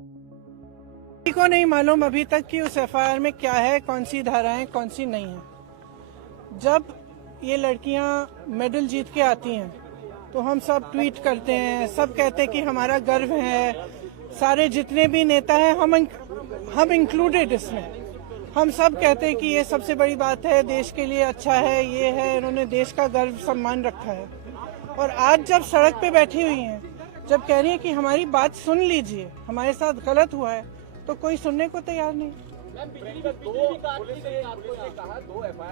किसी को नहीं मालूम अभी तक कि उस एफआईआर में क्या है, कौन सी धाराएं कौन सी नहीं है। जब ये लड़कियां मेडल जीत के आती हैं तो हम सब ट्वीट करते हैं, सब कहते हैं कि हमारा गर्व है। सारे जितने भी नेता हैं, हम इंक्लूडेड इसमें, हम सब कहते हैं कि ये सबसे बड़ी बात है, देश के लिए अच्छा है, ये है, इन्होंने देश का गर्व सम्मान रखा है। और आज जब सड़क पे बैठी हुई हैं, जब कह रही है कि हमारी बात सुन लीजिए, हमारे साथ गलत हुआ है, तो कोई सुनने को तैयार नहीं।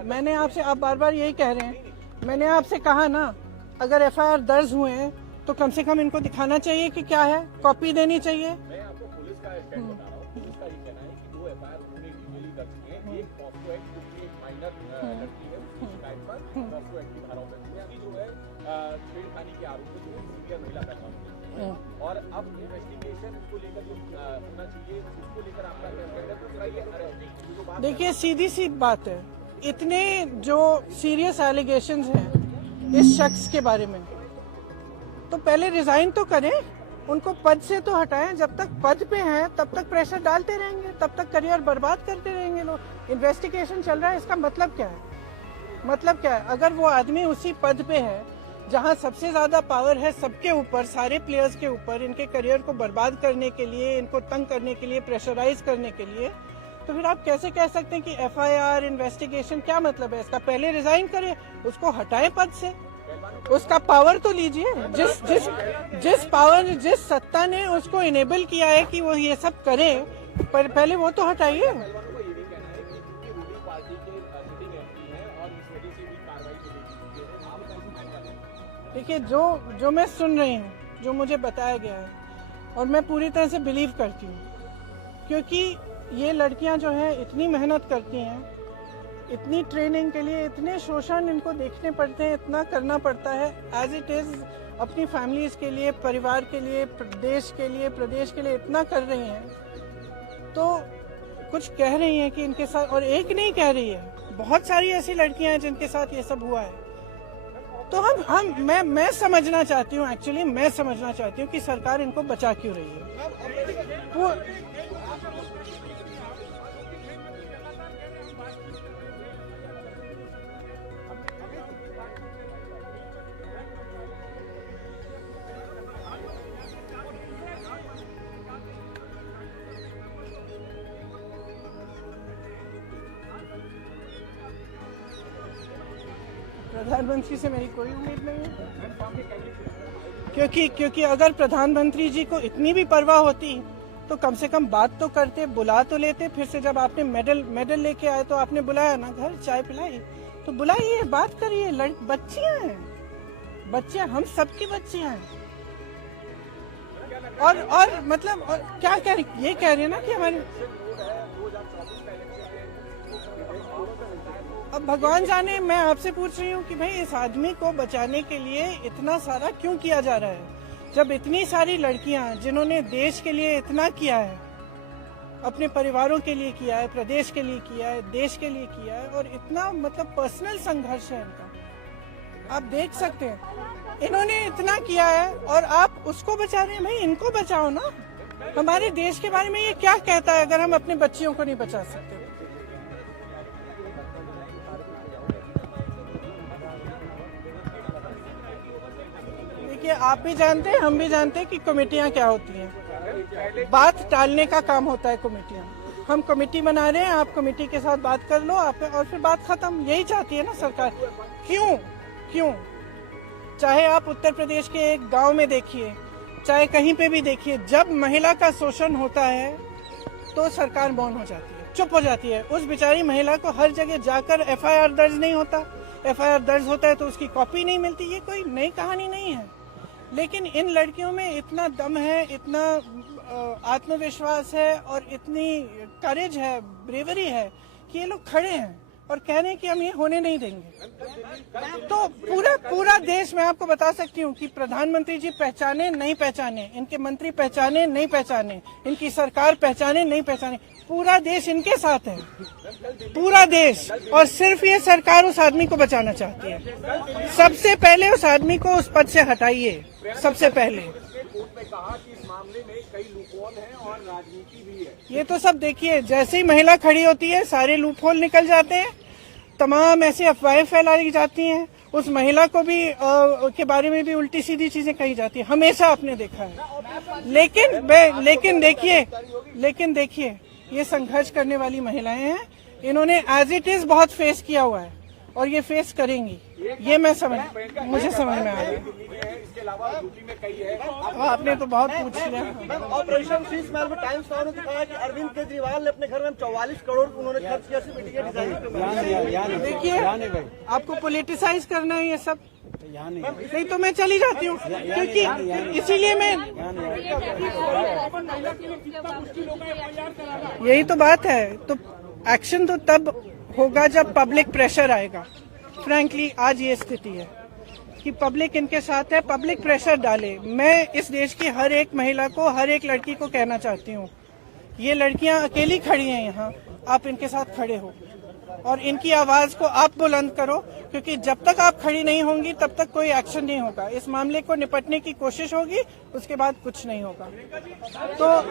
मैंने आपसे, आप बार बार यही कह रहे हैं, मैंने आपसे कहा ना, अगर एफआईआर दर्ज हुए हैं तो कम से कम इनको दिखाना चाहिए कि क्या है, कॉपी देनी चाहिए। मैं आपको पुलिस का स्टैंड बता रहा हूँ। पुलिस का ये कहना है कि 2 एफआईआर उन्होंने इलीगली दर्ज किए हैं। एक पॉक्सो एक्ट, क्योंकि एक माइनर लड़की है, उसकी शिकायत पर पॉक्सो एक्ट की धाराओं में दूसरी जो है छेड़खानी के आरोप में जो सीनियर महिला का काम है। और अब इन्वेस्टिगेशन को लेकर जो होना चाहिए, उसको लेकर आपका क्या कहना है? दूसरा ये अरेस्टिंग जो बात, देखिए सीधी सी बात है, इतने जो सीरियस एलिगेशंस हैं इस शख्स के बारे में, तो पहले रिजाइन तो करें, उनको पद से तो हटाएं। जब तक पद पे हैं तब तक प्रेशर डालते रहेंगे, तब तक करियर बर्बाद करते रहेंगे लोग। इन्वेस्टिगेशन चल रहा है, इसका मतलब क्या है? मतलब क्या है? अगर वो आदमी उसी पद पे है जहां सबसे ज्यादा पावर है सबके ऊपर, सारे प्लेयर्स के ऊपर, इनके करियर को बर्बाद करने के लिए, इनको तंग करने के लिए, प्रेशराइज करने के लिए, तो फिर आप कैसे कह सकते हैं कि एफआईआर इन्वेस्टिगेशन? क्या मतलब है इसका? पहले रिजाइन करें, उसको हटाएं पद से, उसका पावर तो लीजिए। जिस पावर, जिस सत्ता ने उसको इनेबल किया है कि वो ये सब करे, पर पहले वो तो हटाइए। देखिए, जो मैं सुन रही हूँ, जो मुझे बताया गया है, और मैं पूरी तरह से बिलीव करती हूँ, क्योंकि ये लड़कियां जो हैं इतनी मेहनत करती हैं, इतनी ट्रेनिंग के लिए, इतने शोषण इनको देखने पड़ते हैं, इतना करना पड़ता है एज इट इज, अपनी फैमिलीज के लिए, परिवार के लिए, देश के लिए, प्रदेश के लिए इतना कर रही हैं, तो कुछ कह रही हैं कि इनके साथ, और एक नहीं कह रही है, बहुत सारी ऐसी लड़कियां हैं जिनके साथ ये सब हुआ है। तो मैं समझना चाहती हूँ, एक्चुअली मैं समझना चाहती हूँ कि सरकार इनको बचा क्यों रही है। वो प्रधानमंत्री से मेरी कोई उम्मीद नहीं है, क्योंकि अगर प्रधानमंत्री जी को इतनी भी परवाह होती तो कम से कम बात तो करते, बुला तो लेते। फिर से जब आपने मेडल लेके आए तो आपने बुलाया ना, घर चाय पिलाई, तो बुलाइए, बात करिए। बच्चियां हैं, बच्चियां, हम सबकी बच्चियां हैं। और मतलब और क्या कह रही, ये कह रही है ना कि हमारी, अब भगवान जाने, मैं आपसे पूछ रही हूँ कि भाई इस आदमी को बचाने के लिए इतना सारा क्यों किया जा रहा है, जब इतनी सारी लड़कियां जिन्होंने देश के लिए इतना किया है, अपने परिवारों के लिए किया है, प्रदेश के लिए किया है, देश के लिए किया है, और इतना मतलब पर्सनल संघर्ष है इनका, आप देख सकते हैं, इन्होंने इतना किया है और आप उसको बचा रहे हैं। भाई इनको बचाओ ना। हमारे देश के बारे में ये क्या कहता है अगर हम अपने बच्चियों को नहीं बचा सकते? आप भी जानते हैं, हम भी जानते हैं कि कमेटियां क्या होती हैं। बात टालने का काम होता है कमेटियां। हम कमेटी बना रहे हैं, आप कमेटी के साथ बात कर लो, आप, और फिर बात खत्म। यही चाहती है ना सरकार। क्यों? चाहे आप उत्तर प्रदेश के एक गांव में देखिए, चाहे कहीं पे भी देखिए, जब महिला का शोषण होता है तो सरकार मौन हो जाती है, चुप हो जाती है। उस बेचारी महिला को हर जगह जाकर एफआईआर दर्ज नहीं होता, एफआईआर दर्ज होता है तो उसकी कॉपी नहीं मिलती। ये कोई नई कहानी नहीं है, लेकिन इन लड़कियों में इतना दम है, इतना आत्मविश्वास है और इतनी करेज है, ब्रेवरी है कि ये लोग खड़े हैं और कह रहे हैं कि हम ये होने नहीं देंगे। तो पूरा देश, मैं आपको बता सकती हूँ कि प्रधानमंत्री जी पहचाने नहीं पहचाने, इनके मंत्री पहचाने नहीं पहचाने, इनकी सरकार पहचाने नहीं पहचाने, पूरा देश इनके साथ है, पूरा देश। और सिर्फ ये सरकार उस आदमी को बचाना चाहती है। सबसे पहले उस आदमी को उस पद से हटाइए, सबसे पहले। कोर्ट ने कहा कि इस मामले में कई लूपहोल हैं और ये तो सब देखिए, जैसे ही महिला खड़ी होती है सारे लूपहोल निकल जाते हैं, तमाम ऐसी अफवाहें फैलाई जाती हैं, उस महिला को भी के बारे में भी उल्टी सीधी चीजें कही जाती है, हमेशा आपने देखा है। लेकिन देखिए ये संघर्ष करने वाली महिलाएं हैं, इन्होंने एज इट इज बहुत फेस किया हुआ है और ये फेस करेंगी, ये मुझे समझ में आ रहा है। आपने तो बहुत पूछ लिया। ऑपरेशन शीश महल में टाइम्स नाउ ने दिखाया कि अरविंद केजरीवाल ने अपने घर में 44 करोड़ उन्होंने खर्च किया सिर्फ इंडिया डिजाइन पे। देखिए आपको पॉलिटिसाइज करना है ये सब, नहीं तो मैं चली जाती हूँ, क्योंकि इसीलिए मैं, यही तो बात है। तो एक्शन तो तब होगा जब पब्लिक प्रेशर आएगा। फ्रैंकली आज ये स्थिति है कि पब्लिक इनके साथ है, पब्लिक प्रेशर डाले। मैं इस देश की हर एक महिला को, हर एक लड़की को कहना चाहती हूँ, ये लड़कियां अकेली खड़ी हैं यहाँ, आप इनके साथ खड़े हो और इनकी आवाज को आप बुलंद करो, क्योंकि जब तक आप खड़ी नहीं होंगी तब तक कोई एक्शन नहीं होगा। इस मामले को निपटने की कोशिश होगी, उसके बाद कुछ नहीं होगा। तो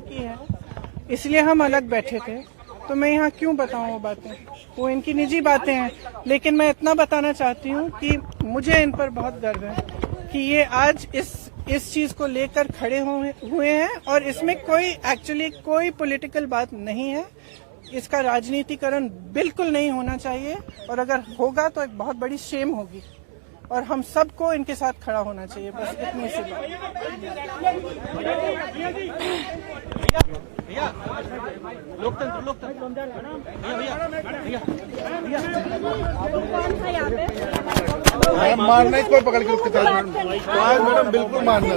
की है, इसलिए हम अलग बैठे थे। तो मैं यहाँ क्यों बताऊँ वो बातें, वो इनकी निजी बातें हैं। लेकिन मैं इतना बताना चाहती हूँ कि मुझे इन पर बहुत गर्व है कि ये आज इस चीज को लेकर खड़े हुए हैं और इसमें कोई पॉलिटिकल बात नहीं है। इसका राजनीतिकरण बिल्कुल नहीं होना चाहिए, और अगर होगा तो एक बहुत बड़ी शेम होगी और हम सबको इनके साथ खड़ा होना चाहिए। बस इतनी सी मारना ही कोई पकड़ के उसके साथ मैडम बिल्कुल मारना।